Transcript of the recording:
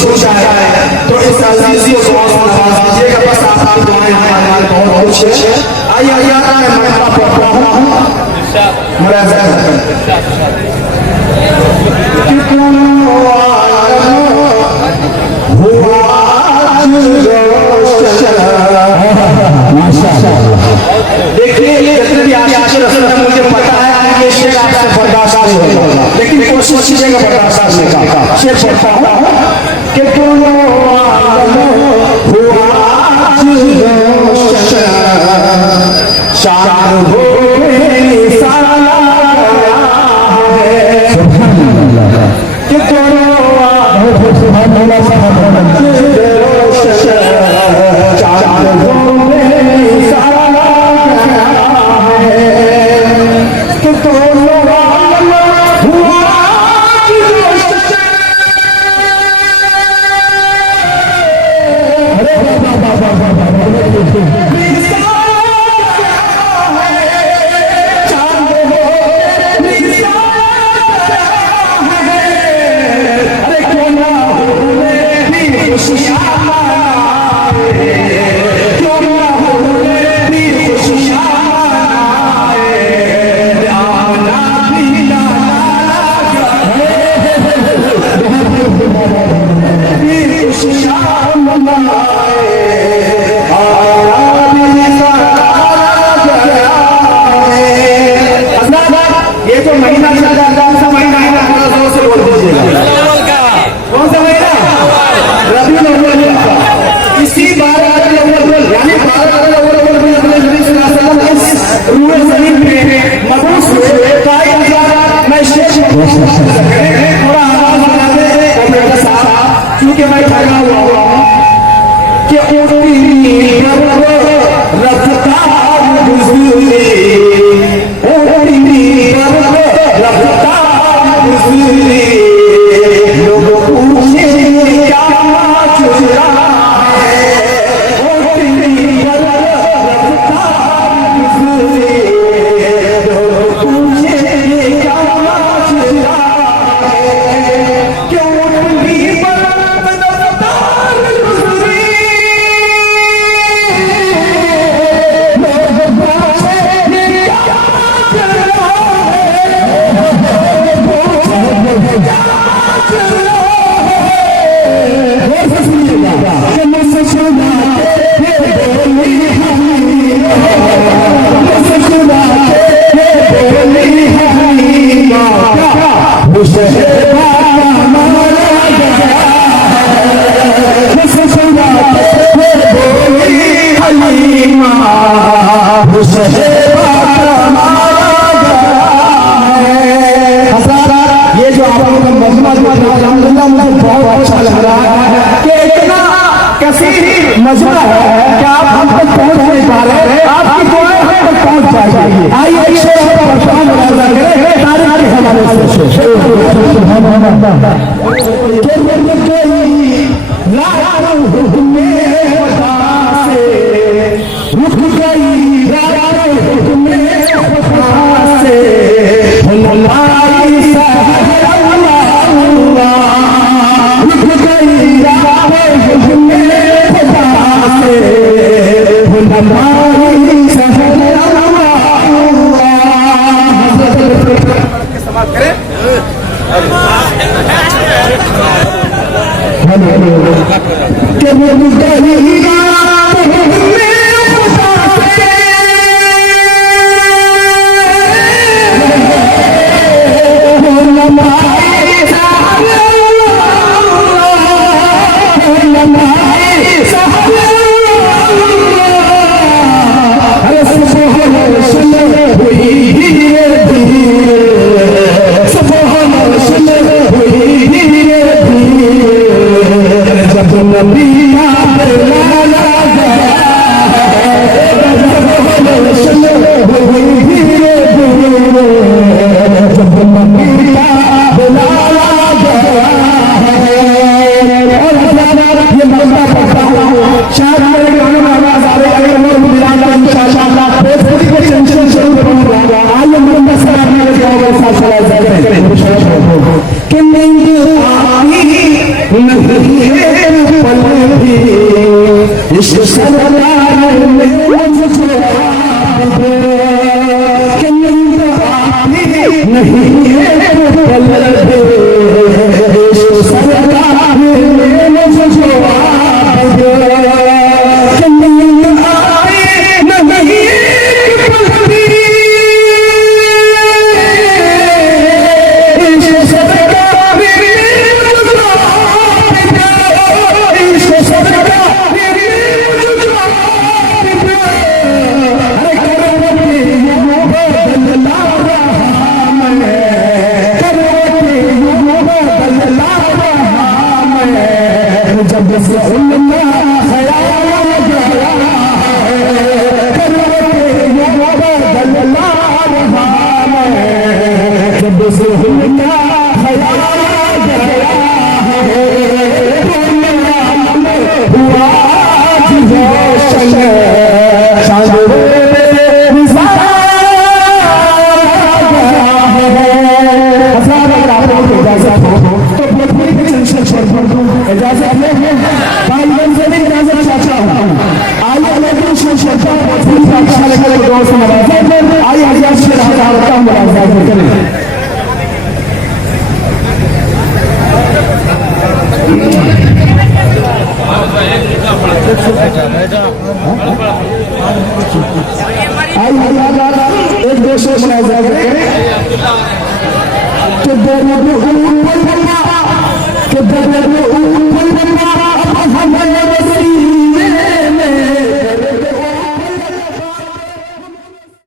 छू जाए तो इस अजीज को दुआ से नवाज दीजिएगा। बस आपकी दुआएं हमारे बहुत कुछ है। आइए आइए मैं मरहबा पढ़ता हूँ मरहबा देखिए जितने भी आशिक रसूल हैं मुझे पता है ये शेर आपसे बर्दाश्त नहीं होगा, लेकिन कोशिश कीजिएगा बर्दाश्त करने का। शेर पढ़ता हूँ कि क्योंकि मैं ठगा हुआ कि मजबूर है कि आप हम तक पहुंच नहीं पा रहे, आपकी दुआएं हम तक पहुंच जाएगी। आइए तारीख के हवाले से कि नहीं है पल भी इस सरकार ने मुझको आप दो कि नहीं है पल भी इस सरकार ने मुझको आप दो कि नहीं आए नहीं पल भी इस सरकार ने मुझको आप दो इस सरकार ने मुझको आप दो अरे करवटे युगों बदला रहा मैं करवटे युगों बदला रहा मैं जब से उनका ख्याल गया है करवटे युगों बदला रहा मैं जब से उनका ख्याल गया है हुआ रोशन शान एक देश में मुनाज़ा करें कि दर्द ऊपर बना कि दर्द ऊपर बना अब हम